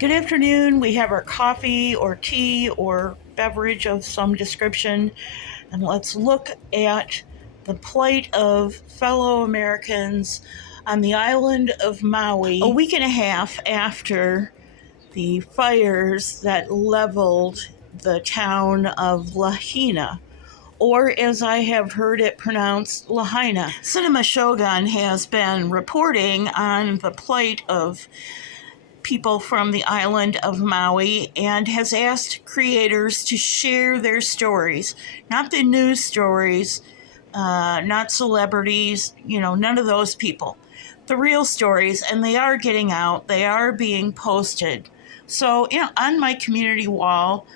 Good afternoon. We have our coffee or tea or beverage of some description, and let's look at the plight of fellow Americans on the island of Maui a week and a half after the fires that leveled the town of Lahaina, or as I have heard it pronounced, Lahaina. Cinema Shogun has been reporting on the plight of people from the island of Maui and has asked creators to share their stories, not the news stories, not celebrities, none of those people. The real stories, and they are getting out, they are being posted. So, on my community wall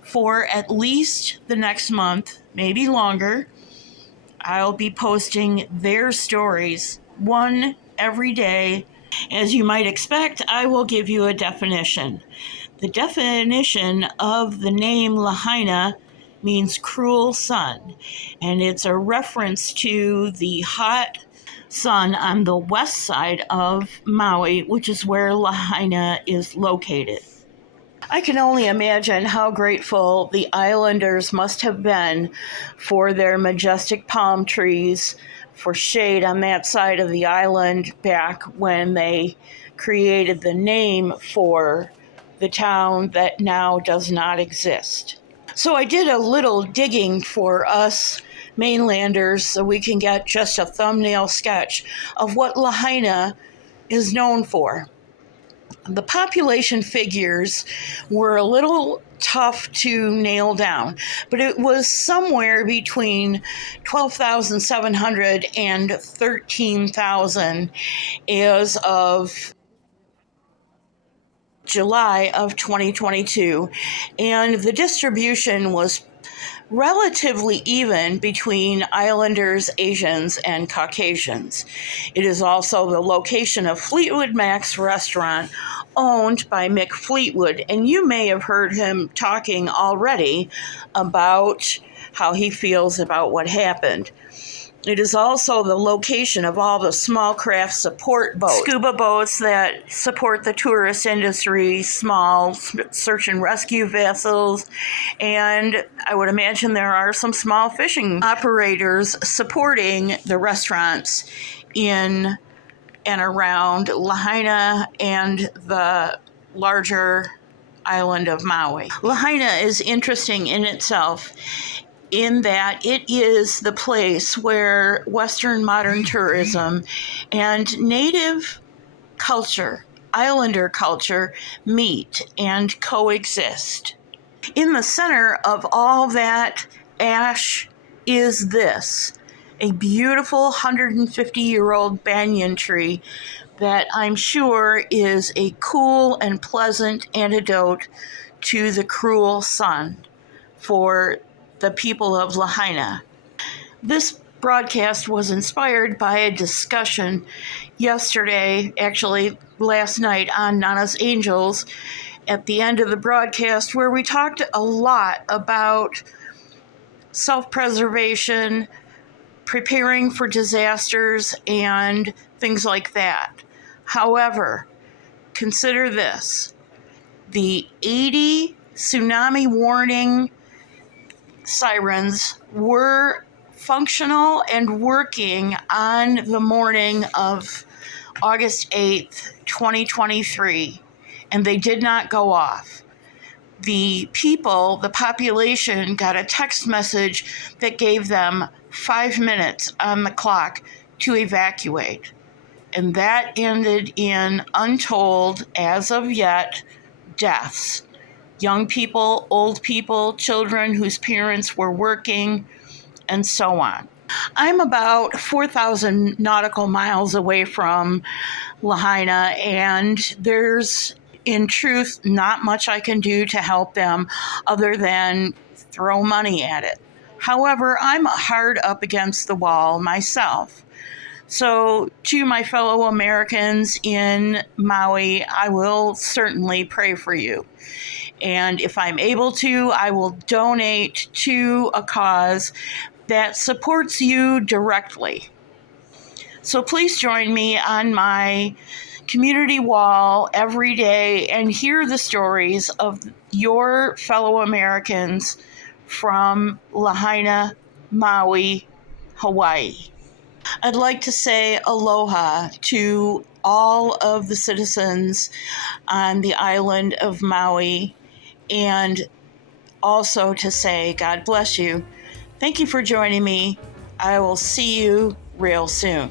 for at least the next month, maybe longer, I'll be posting their stories, one every day. As you might expect, I will give you a definition. The definition of the name Lahaina means cruel sun, and it's a reference to the hot sun on the west side of Maui, which is where Lahaina is located. I can only imagine how grateful the islanders must have been for their majestic palm trees, for shade on that side of the island back when they created the name for the town that now does not exist. So I did a little digging for us mainlanders so we can get just a thumbnail sketch of what Lahaina is known for. The population figures were a little tough to nail down, but it was somewhere between 12,700 and 13,000 as of July of 2022, and the distribution was relatively even between Islanders, Asians, and Caucasians. It is also the location of Fleetwood Mac's restaurant, owned by Mick Fleetwood, and you may have heard him talking already about how he feels about what happened. It is also the location of all the small craft support boats, scuba boats that support the tourist industry, small search and rescue vessels, and I would imagine there are some small fishing operators supporting the restaurants in and around Lahaina and the larger island of Maui. Lahaina is interesting in itself, in that it is the place where Western modern tourism and native culture, islander culture, meet and coexist. In the center of all that ash is this, a beautiful 150-year-old banyan tree that I'm sure is a cool and pleasant antidote to the cruel sun for the people of Lahaina. This broadcast was inspired by a discussion yesterday, actually last night, on Nana's Angels at the end of the broadcast, where we talked a lot about self-preservation, preparing for disasters, and things like that. However, consider this. The 80 tsunami warning sirens were functional and working on the morning of August 8th, 2023, and they did not go off. The population got a text message that gave them 5 minutes on the clock to evacuate, and that ended in untold, as of yet, deaths. Young people, old people, children whose parents were working, and so on. I'm about 4,000 nautical miles away from Lahaina, and there's, in truth, not much I can do to help them other than throw money at it. However, I'm hard up against the wall myself. So, to my fellow Americans in Maui, I will certainly pray for you. And if I'm able to, I will donate to a cause that supports you directly. So please join me on my community wall every day and hear the stories of your fellow Americans from Lahaina, Maui, Hawaii. I'd like to say aloha to all of the citizens on the island of Maui, and also to say God bless you. Thank you for joining me. I will see you real soon.